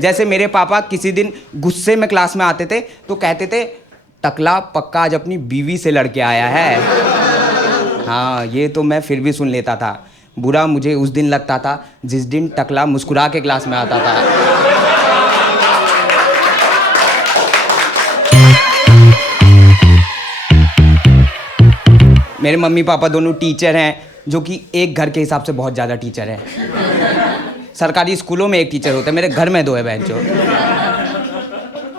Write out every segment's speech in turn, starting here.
जैसे मेरे पापा किसी दिन गुस्से में क्लास में आते थे तो कहते थे टकला पक्का आज अपनी बीवी से लड़के आया है। हाँ, ये तो मैं फिर भी सुन लेता था। बुरा मुझे उस दिन लगता था जिस दिन टकला मुस्कुरा के क्लास में आता था। मेरे मम्मी पापा दोनों टीचर हैं, जो कि एक घर के हिसाब से बहुत ज़्यादा टीचर हैं। सरकारी स्कूलों में एक टीचर होता है, मेरे घर में 2 है बहनचोद।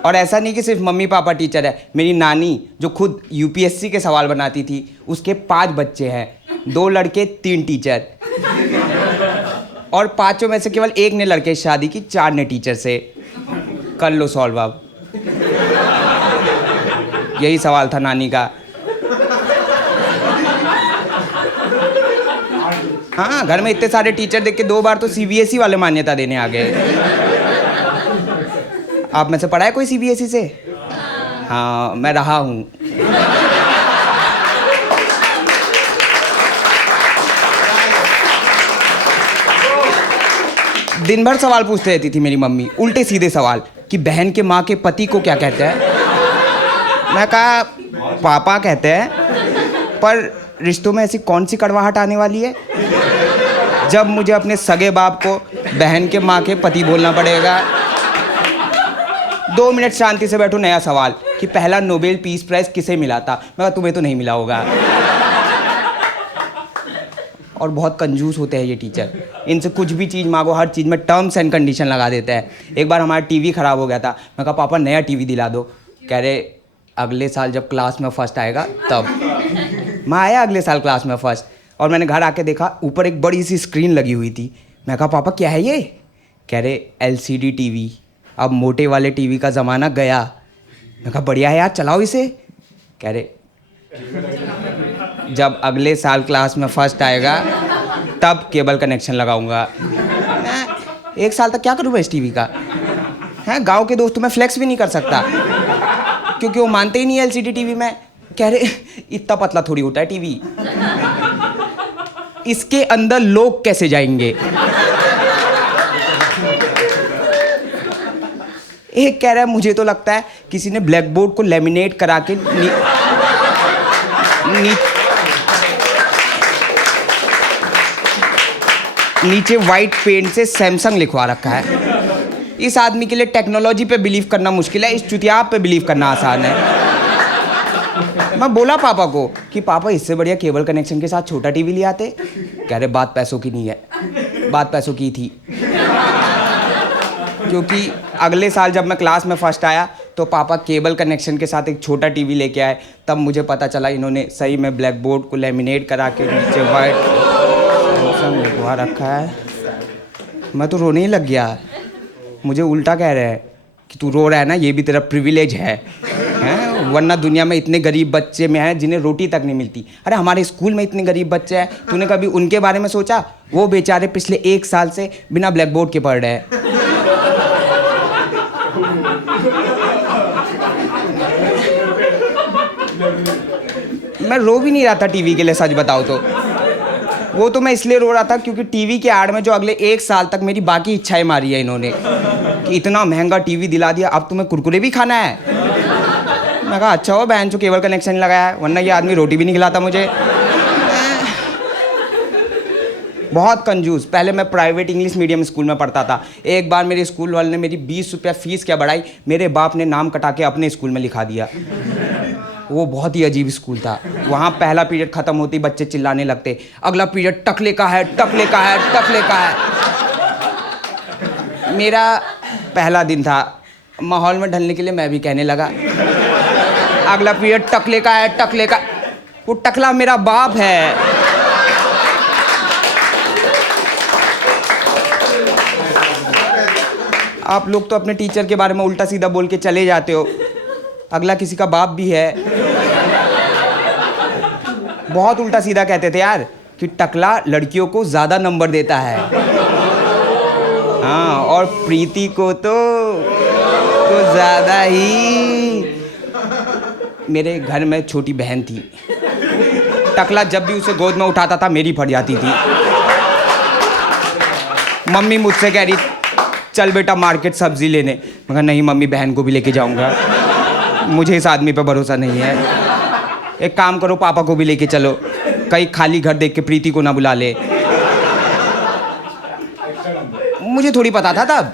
और ऐसा नहीं कि सिर्फ मम्मी पापा टीचर है, मेरी नानी जो खुद यूपीएससी के सवाल बनाती थी, उसके 5 बच्चे हैं, 2 लड़के 3 टीचर। और 5 में से केवल 1 ने लड़के से शादी की, 4 ने टीचर से। कर लो सॉल्व अब। यही सवाल था नानी का। हाँ, घर में इतने सारे टीचर देख के 2 बार तो सीबीएसई वाले मान्यता देने आ गए। आप में से पढ़ा है कोई सीबीएसई से? हाँ, मैं रहा हूँ। दिन भर सवाल पूछते रहती थी मेरी मम्मी, उल्टे सीधे सवाल कि बहन के माँ के पति को क्या कहते हैं। मैं कहा पापा कहते हैं, पर रिश्तों में ऐसी कौन सी कड़वाहट आने वाली है जब मुझे अपने सगे बाप को बहन के माँ के पति बोलना पड़ेगा। 2 मिनट शांति से बैठो, नया सवाल कि पहला नोबेल पीस प्राइज किसे मिला था। मैं कहा तुम्हें तो नहीं मिला होगा। और बहुत कंजूस होते हैं ये टीचर, इनसे कुछ भी चीज़ मांगो, हर चीज़ में टर्म्स एंड कंडीशन लगा देते हैं। एक बार हमारा टीवी ख़राब हो गया था, मैं कहा पापा नया टीवी दिला दो। कह रहे अगले साल जब क्लास में फर्स्ट आएगा तब। मैं आया अगले साल क्लास में फर्स्ट, और मैंने घर आके देखा ऊपर एक बड़ी सी स्क्रीन लगी हुई थी। मैं कहा पापा क्या है ये? कह रहे एलसीडी टीवी, अब मोटे वाले टीवी का ज़माना गया। मैं कहा बढ़िया है यार, चलाओ इसे। कह रहे जब अगले साल क्लास में फर्स्ट आएगा तब केबल कनेक्शन लगाऊंगा। मैं 1 साल तक क्या करूँगा इस टीवी का? हैं, गांव के दोस्तों में फ्लेक्स भी नहीं कर सकता क्योंकि वो मानते ही नहीं एलसीडी टीवी में। कह रहे इतना पतला थोड़ी होता है टीवी, इसके अंदर लोग कैसे जाएंगे। एक कह रहा है मुझे तो लगता है किसी ने ब्लैक बोर्ड को लेमिनेट करा के नीचे वाइट पेंट से सैमसंग लिखवा रखा है। इस आदमी के लिए टेक्नोलॉजी पे बिलीव करना मुश्किल है, इस चुतियाब पे बिलीव करना आसान है। मैं बोला पापा को कि पापा इससे बढ़िया केबल कनेक्शन के साथ छोटा टीवी ले आते। कह रहे बात पैसों की नहीं है, बात पैसों की थी। क्योंकि अगले साल जब मैं क्लास में फर्स्ट आया तो पापा केबल कनेक्शन के साथ एक छोटा टीवी लेके आए, तब मुझे पता चला इन्होंने सही में ब्लैक बोर्ड को लेमिनेट करा के नीचे वाइट सैमसंग लिखवा रखा है। मैं तो रोने ही लग गया। मुझे उल्टा कह रहे हैं कि तू रो रहा है ना, ये भी तेरा प्रिविलेज है, वरना दुनिया में इतने गरीब बच्चे में हैं जिन्हें रोटी तक नहीं मिलती। अरे हमारे स्कूल में इतने गरीब बच्चे हैं, तूने कभी उनके बारे में सोचा? वो बेचारे पिछले 1 साल से बिना ब्लैक बोर्ड के पढ़ रहे हैं। मैं रो भी नहीं रहा था टीवी के लिए, सच बताओ तो। वो तो मैं इसलिए रो रहा था क्योंकि टीवी के आड़ में जो अगले 1 साल तक मेरी बाकी इच्छाएं मारी है इन्होंने कि इतना महंगा टीवी दिला दिया, अब तुम्हें कुरकुरे भी खाना है। मैं कहा अच्छा हो बहन जो केबल कनेक्शन लगाया है, वरना ये आदमी रोटी भी नहीं खिलाता मुझे। बहुत कंजूस। पहले मैं प्राइवेट इंग्लिश मीडियम स्कूल में पढ़ता था। एक बार मेरे स्कूल वाले ने मेरी 20 रुपया फीस क्या बढ़ाई, मेरे बाप ने नाम कटा के अपने स्कूल में लिखा दिया। वो बहुत ही अजीब स्कूल था। वहाँ पहला पीरियड ख़त्म होती बच्चे चिल्लाने लगते, अगला पीरियड टकले का है, टकले का है, टकले का है। मेरा पहला दिन था, माहौल में ढलने के लिए मैं भी कहने लगा अगला पीरियड टकले का है, टकले का। वो टकला मेरा बाप है। आप लोग तो अपने टीचर के बारे में उल्टा सीधा बोल के चले जाते हो, अगला किसी का बाप भी है। बहुत उल्टा सीधा कहते थे यार कि टकला लड़कियों को ज़्यादा नंबर देता है। हाँ, और प्रीति को तो ज़्यादा ही। मेरे घर में छोटी बहन थी, टकला जब भी उसे गोद में उठाता था मेरी फट जाती थी। मम्मी मुझसे कह रही चल बेटा मार्केट सब्जी लेने। मैं कहा नहीं मम्मी, बहन को भी लेके जाऊंगा, मुझे इस आदमी पे भरोसा नहीं है। एक काम करो, पापा को भी लेके चलो, कहीं खाली घर देख के प्रीति को ना बुला ले। मुझे थोड़ी पता था तब,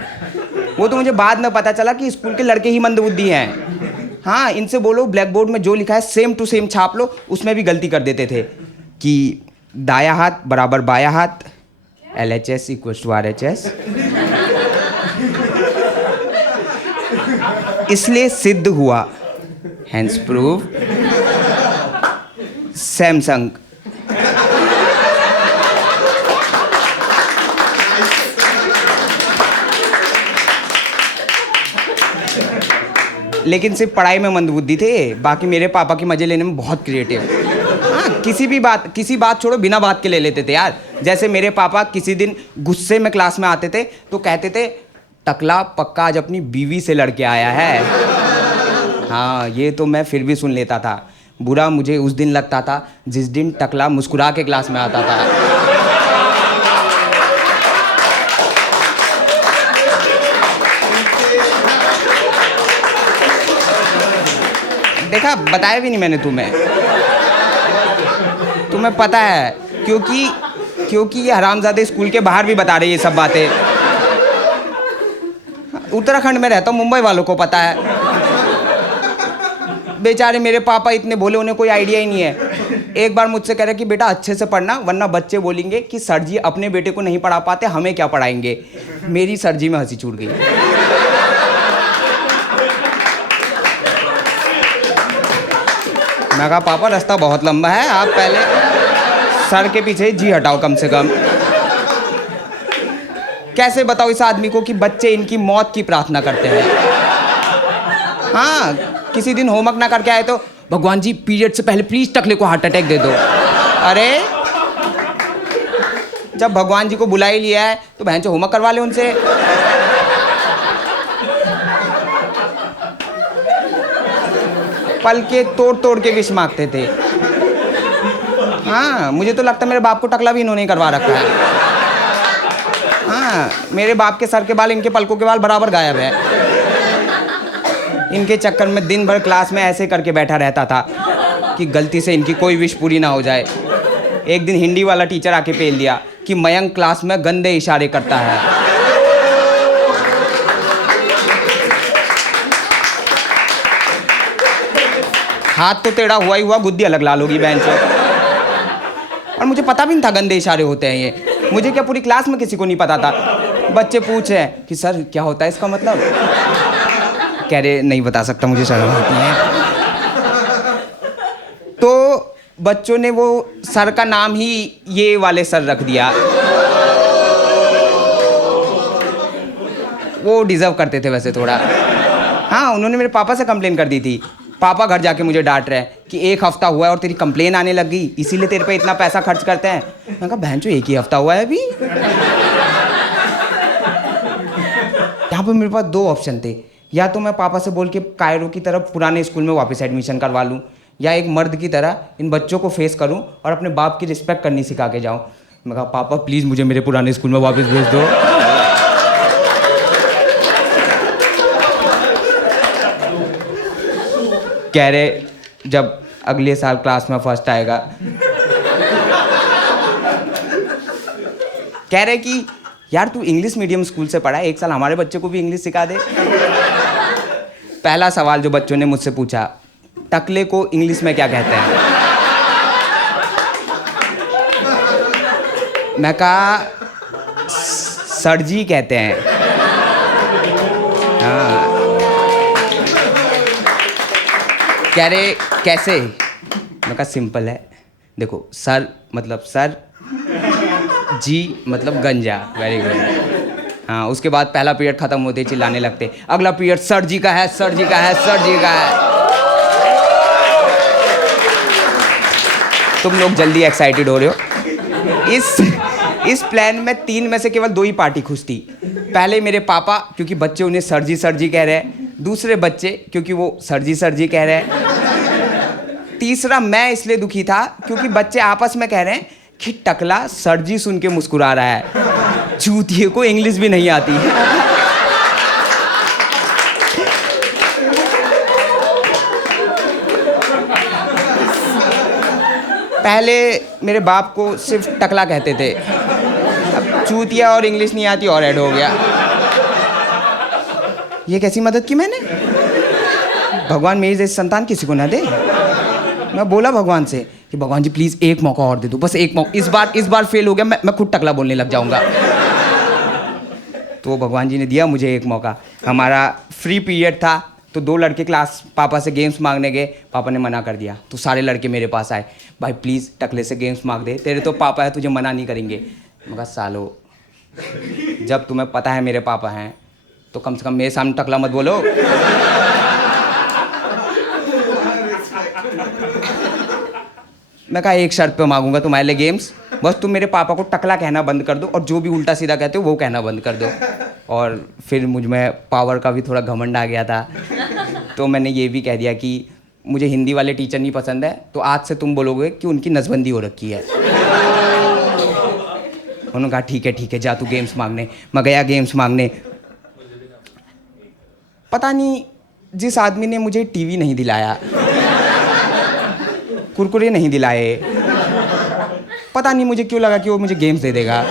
वो तो मुझे बाद में पता चला कि स्कूल के लड़के ही मंदबुद्धि हैं। हाँ, इनसे बोलो ब्लैक बोर्ड में जो लिखा है सेम टू सेम छाप लो, उसमें भी गलती कर देते थे कि दाया हाथ बराबर बाया हाथ, LHS इक्वल्स टू RHS। इसलिए सिद्ध हुआ, हैंस प्रूव सैमसंग। लेकिन सिर्फ पढ़ाई में मंदबुद्धि थे, बाकी मेरे पापा की मजे लेने में बहुत क्रिएटिव। हाँ, किसी बात छोड़ो, बिना बात के ले लेते थे यार। जैसे मेरे पापा किसी दिन गुस्से में क्लास में आते थे तो कहते थे टकला पक्का आज अपनी बीवी से लड़के आया है। हाँ, ये तो मैं फिर भी सुन लेता था। बुरा मुझे उस दिन लगता था जिस दिन टकला मुस्कुरा के क्लास में आता था। देखा, बताया भी नहीं मैंने तुम्हें पता है, क्योंकि ये हरामजादे स्कूल के बाहर भी बता रहे ये सब बातें। उत्तराखंड में रहता हूँ, मुंबई वालों को पता है। बेचारे मेरे पापा इतने भोले, उन्हें कोई आइडिया ही नहीं है। एक बार मुझसे कह रहे कि बेटा अच्छे से पढ़ना, वरना बच्चे बोलेंगे कि सर जी अपने बेटे को नहीं पढ़ा पाते, हमें क्या पढ़ाएंगे। मेरी सर जी में हंसी छूट गई। मैं कहा पापा रास्ता बहुत लंबा है, आप पहले सर के पीछे जी हटाओ कम से कम। कैसे बताओ इस आदमी को कि बच्चे इनकी मौत की प्रार्थना करते हैं। हाँ, किसी दिन होमवर्क ना करके आए तो भगवान जी पीरियड से पहले प्लीज टकले को हार्ट अटैक दे दो। अरे जब भगवान जी को बुला ही लिया है तो बहन जो होमवर्क करवा ले उनसे। पल के तोड़ के विष मांगते थे। हाँ, मुझे तो लगता है मेरे बाप को टकला भी इन्होंने करवा रखा है। हाँ, मेरे बाप के सर के बाल इनके पलकों के बाल बराबर गायब है। इनके चक्कर में दिन भर क्लास में ऐसे करके बैठा रहता था कि गलती से इनकी कोई विश पूरी ना हो जाए। एक दिन हिंदी वाला टीचर आके पेल दिया कि मयंक क्लास में गंदे इशारे करता है। हाथ तो टेढ़ा हुआ ही हुआ, गुद्दी अलग लाल होगी बेंच पे। और मुझे पता भी नहीं था गंदे इशारे होते हैं ये। मुझे क्या, पूरी क्लास में किसी को नहीं पता था। बच्चे पूछ रहे हैं कि सर क्या होता है इसका मतलब। कह रहे नहीं बता सकता, मुझे शर्म आती है। तो बच्चों ने वो सर का नाम ही ये वाले सर रख दिया। वो डिजर्व करते थे वैसे थोड़ा। हाँ, उन्होंने मेरे पापा से कंप्लेन कर दी थी। पापा घर जाके मुझे डांट रहे हैं कि 1 हफ्ता हुआ है और तेरी कंप्लेन आने लग गई, इसीलिए तेरे पे इतना पैसा खर्च करते हैं। मैंने कहा बहन जो 1 ही हफ्ता हुआ है अभी। यहाँ पर मेरे पास 2 ऑप्शन थे, या तो मैं पापा से बोल के कायरो की तरफ पुराने स्कूल में वापस एडमिशन करवा लूँ, या एक मर्द की तरह इन बच्चों को फेस करूँ और अपने बाप की रिस्पेक्ट करनी सिखा के जाऊँ। मैं कहा पापा प्लीज़ मुझे मेरे पुराने स्कूल में वापस भेज दो। कह रहे जब अगले साल क्लास में फर्स्ट आएगा। कह रहे कि यार तू इंग्लिश मीडियम स्कूल से पढ़ा है, 1 साल हमारे बच्चे को भी इंग्लिश सिखा दे। पहला सवाल जो बच्चों ने मुझसे पूछा, टकले को इंग्लिश में क्या कहते हैं। मैं कहा सर जी कहते हैं। हाँ, कह रहे कैसे। मैं कहा सिंपल है, देखो सर मतलब सर, जी मतलब गंजा। Very good. हाँ, उसके बाद पहला पीरियड खत्म होते चिल्लाने लगते, अगला पीरियड सर जी का है, सर जी का है, सर जी का है। तुम लोग जल्दी एक्साइटेड हो रहे हो। इस प्लान में 3 में से केवल 2 ही पार्टी खुश थी। पहले मेरे पापा, क्योंकि बच्चे उन्हें सर जी कह रहे हैं। दूसरे बच्चे क्योंकि वो सर जी कह रहे हैं। तीसरा मैं इसलिए दुखी था क्योंकि बच्चे आपस में कह रहे हैं कि टकला सर जी सुन के मुस्कुरा रहा है, चूतिए को इंग्लिश भी नहीं आती। पहले मेरे बाप को सिर्फ टकला कहते थे, अब चूतिया और इंग्लिश नहीं आती और ऐड हो गया। ये कैसी मदद की मैंने? भगवान मेरी जैसी संतान किसी को ना दे। मैं बोला भगवान से कि भगवान जी प्लीज़ एक मौका और दे दो, बस एक मौका। इस बार फेल हो गया, मैं खुद टकला बोलने लग जाऊंगा। तो भगवान जी ने दिया मुझे एक मौका। हमारा फ्री पीरियड था तो 2 लड़के क्लास पापा से गेम्स मांगने गए, पापा ने मना कर दिया। तो सारे लड़के मेरे पास आए, भाई प्लीज़ टकले से गेम्स मांग दे, तेरे तो पापा है, तुझे मना नहीं करेंगे। मैं कहा सालो, जब तुम्हें पता है मेरे पापा हैं तो कम से कम मेरे सामने टकला मत बोलो। मैं कहा एक शर्त पे मांगूंगा तुम्हारे लिए गेम्स, बस तुम मेरे पापा को टकला कहना बंद कर दो और जो भी उल्टा सीधा कहते हो वो कहना बंद कर दो। और फिर मुझ में पावर का भी थोड़ा घमंड आ गया था, तो मैंने ये भी कह दिया कि मुझे हिंदी वाले टीचर नहीं पसंद है, तो आज से तुम बोलोगे कि उनकी नसबंदी हो रखी है। उन्होंने कहा ठीक है जा तू गेम्स मांगने। मैं गया गेम्स मांगने। पता नहीं जिस आदमी ने मुझे टीवी नहीं दिलाया, कुरकुरे नहीं दिलाए, पता नहीं मुझे क्यों लगा कि वो मुझे गेम्स दे देगा।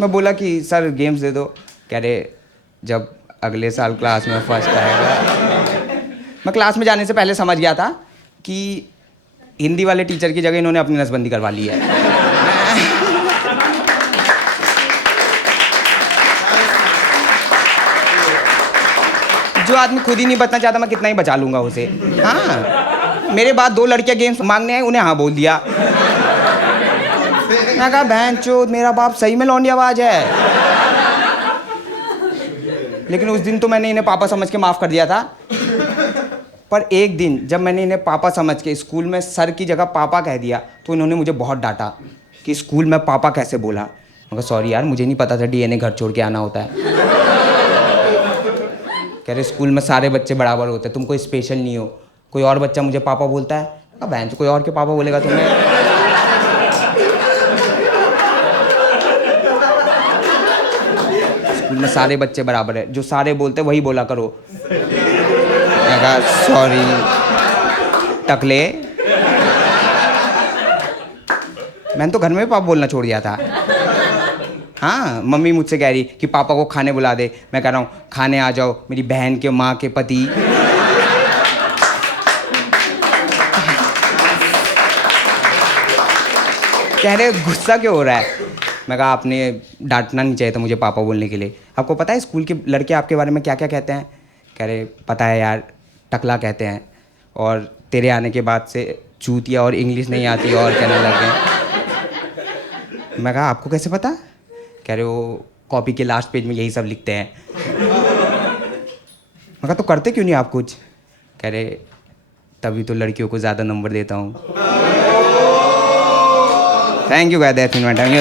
मैं बोला कि सर गेम्स दे दो। कह रहे जब अगले साल क्लास में फर्स्ट आएगा। मैं क्लास में जाने से पहले समझ गया था कि हिंदी वाले टीचर की जगह इन्होंने अपनी नसबंदी करवा ली है। जो आदमी खुद ही नहीं बचना चाहता, मैं कितना ही बचा लूंगा उसे। हाँ, मेरे बाद 2 लड़कियां गेम्स मांगने आए, उन्हें हाँ बोल दिया। मैं कहा बहन चोद, मेरा बाप सही में लौंडियाबाज है। लेकिन उस दिन तो मैंने इन्हें पापा समझ के माफ़ कर दिया था। पर एक दिन जब मैंने इन्हें पापा समझ के स्कूल में सर की जगह पापा कह दिया तो इन्होंने मुझे बहुत डांटा कि स्कूल में पापा कैसे बोला। मैं कहा सॉरी यार, मुझे नहीं पता था डीएनए घर छोड़ के आना होता है। कह रहे स्कूल में सारे बच्चे बराबर होते हैं, तुम कोई स्पेशल नहीं हो। कोई और बच्चा मुझे पापा बोलता है, अब बहन कोई और के पापा बोलेगा तुम्हें। स्कूल में सारे बच्चे बराबर है, जो सारे बोलते वही बोला करो। मैं कहा सॉरी टकले, मैंने तो घर में भी पापा बोलना छोड़ दिया था। हाँ, मम्मी मुझसे कह रही कि पापा को खाने बुला दे। मैं कह रहा हूँ खाने आ जाओ, मेरी बहन के माँ के पति। कह रहे गुस्सा क्यों हो रहा है? मैं कहा आपने डांटना नहीं चाहिए था मुझे पापा बोलने के लिए। आपको पता है स्कूल के लड़के आपके बारे में क्या क्या कहते हैं? कह रहे पता है यार, टकला कहते हैं, और तेरे आने के बाद से चूतिया और इंग्लिश नहीं आती और कहने लग गए। मैं कहा आपको कैसे पता? कह रहे वो कॉपी के लास्ट पेज में यही सब लिखते हैं। मैं कहा तो करते क्यों नहीं आप कुछ? कह रहे तभी तो लड़कियों को ज़्यादा नंबर देता हूँ। Thank you guys, that's it my time.